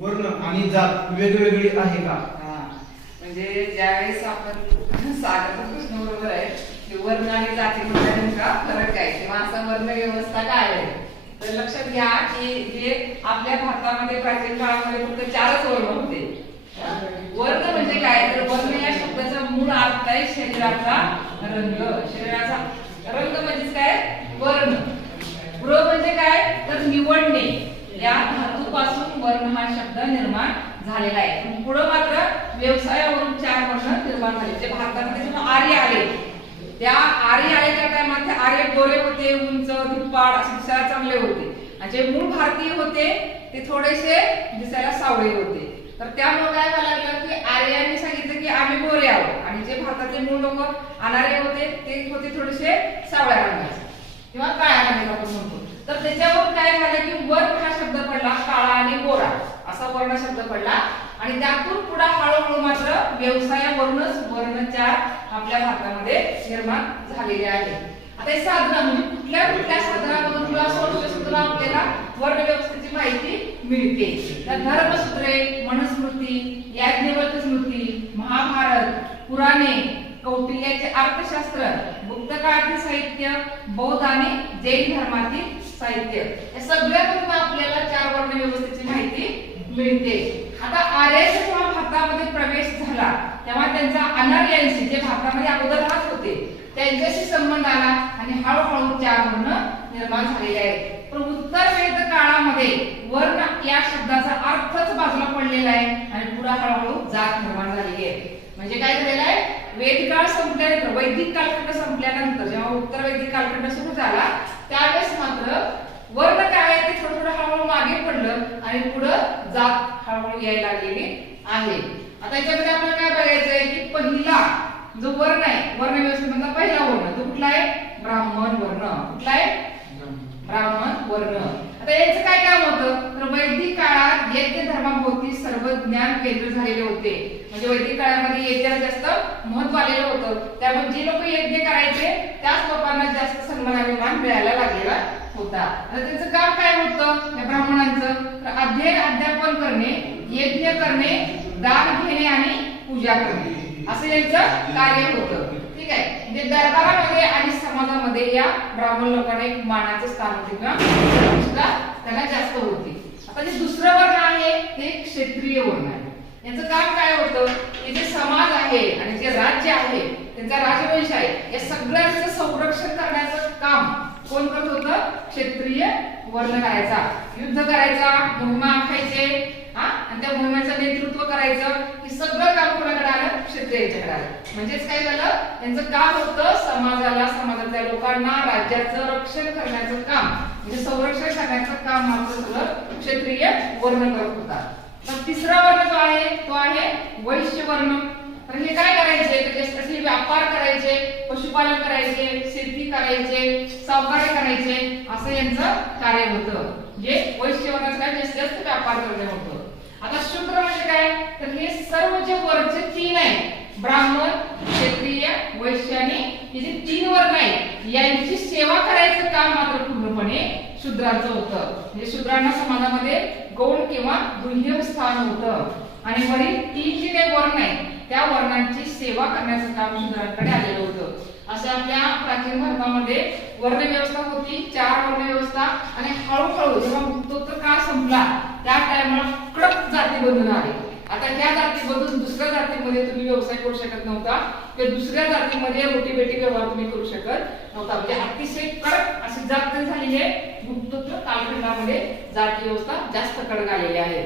वर्ण आणि जात वेगवेगळी आहे का? म्हणजे ज्यावेळेस आपण सागरचा प्रश्न बरोबर आहे की वर्ण आणि जातीमध्ये नेमका फरक आहे किंवा असं वर्ण व्यवस्था काय आहे, तर लक्षात घ्या की जे आपल्या भारतामध्ये प्राचीन काळामध्ये फक्त 4च वर्ण होते. वर्ण म्हणजे काय, तर वर्ण या शब्दाचा मूळ अर्थ आहे शरीराचा रंग. शरीराचा रंग म्हणजे काय, वर्ण. प्र म्हणजे काय, तर निवडणे. या धातूपासून वर्ण हा शब्द निर्माण झालेला आहे. पुढे मात्र व्यवसायावरून 4 वर्ण निर्माण झाले. जे भारतामध्ये जेव्हा आर्य आले, त्या आर्य आलेल्या टायमात ते आर्य गोरे होते, उंच धिप्पाड असे दिसायला चांगले होते. आणि जे मूळ भारतीय होते ते थोडेसे दिसायला सावळे होते. तर त्यामुळे काय व्हायला लागलं की आर्यांनी सांगितलं की आम्ही गोरे आहोत आणि जे भारतातले मूळ लोक अनार्य होते ते होते थोडेसे सावळ्या रंगाचे किंवा काळ्या रंगाचे आपण म्हणतो. तर त्याच्यावर काय झालं की वर्ण हा शब्द पडला, काळा आणि गोरा असा वर्ण शब्द पडला. आणि त्यातून पुढे हळूहळू मात्र व्यवसायावरूनच वर्ण 4 आपल्या भारतामध्ये निर्माण झालेले आहे. आता हे साधन म्हणजे कुठल्या साधनामधून किंवा सोर्सेसमधून आपल्याला वर्ण व्यवस्थेची माहिती मिळते. तर धर्मसूत्रे, मनुस्मृती, याज्ञवल्क्य स्मृती, महाभारत, पुराणे, कौटिल्याचे अर्थशास्त्र, गुप्तकाळातील साहित्य, बौद्ध आणि जैन धर्मातील साहित्य, या सगळ्यातून आपल्याला 4 वर्ण व्यवस्थेची माहिती मिळते. आता आर्यांचा जेव्हा भारतामध्ये प्रवेश झाला तेव्हा त्यांचा अनार्यांशी, जे भारतामध्ये अगोदर राहत होते, त्यांच्याशी संबंध आला आणि हळूहळू 4 वर्ण निर्माण झालेले आहेत. पण उत्तर वेद काळामध्ये वर्ण या शब्दाचा अर्थच बाजूला पडलेला आहे आणि पुढे हळूहळू जात निर्माण झालेली आहे. म्हणजे काय झालेलं आहे, वेद काळ संपल्यानंतर, वैदिक कालखंड संपल्यानंतर जेव्हा उत्तर वैदिक कालखंड सुरू झाला त्यावेळेस मात्र वर्ण काय आहे ते थोडं हळूहळू मागे पडलं आणि पुढे जात हळूहळू यायला लागलेली आहे. आता याच्यामध्ये आपल्याला काय बघायचंय की पहिला जो वर्ण आहे, वर्ण व्यवस्थेमधला पहिला वर्ण तो कुठला आहे, ब्राह्मण वर्ण. कुठला आहे, ब्राह्मण वर्ण. आता याचं काय काम होतं, तर वैदिक काळात यज्ञ धर्माभोवती सर्व ज्ञान केंद्र झालेले होते. म्हणजे वैदिक काळामध्ये यज्ञाला जास्त महत्व आलेलं होतं. त्यामुळे जे लोक यज्ञ करायचे त्याच लोकांना जास्त सन्मान आणि मान मिळायला लागलेला होता. आता त्याचं काम काय होतं या ब्राह्मणांचं, तर अध्ययन अध्यापन करणे, यज्ञ करणे, दान घेणे आणि पूजा करणे असं यांचं कार्य होतं. ठीक आहे, म्हणजे दरबारामध्ये आणि समाजामध्ये या ब्राह्मण लोकांना एक मानाचं स्थान होते किंवा प्रतिष्ठा त्यांना जास्त होती. आता जे दुसरं वर्ण आहे ते क्षत्रिय वर्ण आहे. यांचं काम काय होतं, की जे समाज आहे आणि जे राज्य आहे त्यांचा राजवंश आहे या सगळ्यांचं संरक्षण करण्याचं काम कोण करत होतं, क्षत्रिय वर्ण करायचा. युद्ध करायचा, मोहिमा आखायचे, आणि त्या मोहिमेचं नेतृत्व करायचं, हे सगळं काम कोणाकडे आलं, क्षत्रियांच्याकडे आलं. म्हणजेच काय झालं, त्यांचं काम होतं समाजाला, समाजातल्या लोकांना, राज्याचं रक्षण करण्याचं काम, म्हणजे संरक्षण करण्याचं काम मात्र सगळं क्षत्रिय वर्ण करत होता. तर तिसरा वर्ण जो आहे तो आहे वैश्य वर्ण. तर हे काय करायचे, त्याच्यासाठी व्यापार करायचे, पशुपालन करायचे, शेती करायचे, सावकारी करायचे असं यांचं कार्य होतं. जे वैश्य वर्णाचं काय जास्त व्यापार करणे होतं. आता शूद्र म्हणजे काय, तर हे सर्व जे वरचे 3 आहेत, ब्राह्मण, क्षत्रिय, वैश्य आणि हे जे 3 वर्ण आहेत यांची सेवा करायचं काम मात्र पूर्णपणे शूद्रांचं होतं. म्हणजे शूद्रांना समाजामध्ये गौण किंवा दुय्यम स्थान होतं. आणि वरील 3 जे काही वर्ण आहेत त्या वर्णांची सेवा करण्याचं काम शूद्रांकडे आलेलं होतं. असं आपल्या प्राचीन भारतामध्ये वर्ण व्यवस्था होती, 4 वर्ण व्यवस्था. आणि हळूहळू जेव्हा उत्तरोत्तर काळ संपला त्या टाइमला कडक जाती बंधन आले. आता ह्या जातीमधून दुसऱ्या जातीमध्ये तुम्ही व्यवसाय करू शकत नव्हता किंवा दुसऱ्या जातीमध्ये रोटीबेटी व्यवहार तुम्ही करू शकत नव्हता. म्हणजे अतिशय कडक अशी जात झालेली आहे. उत्तरोत्तर कालखंडामध्ये जाती व्यवस्था जास्त कडक आलेली आहे.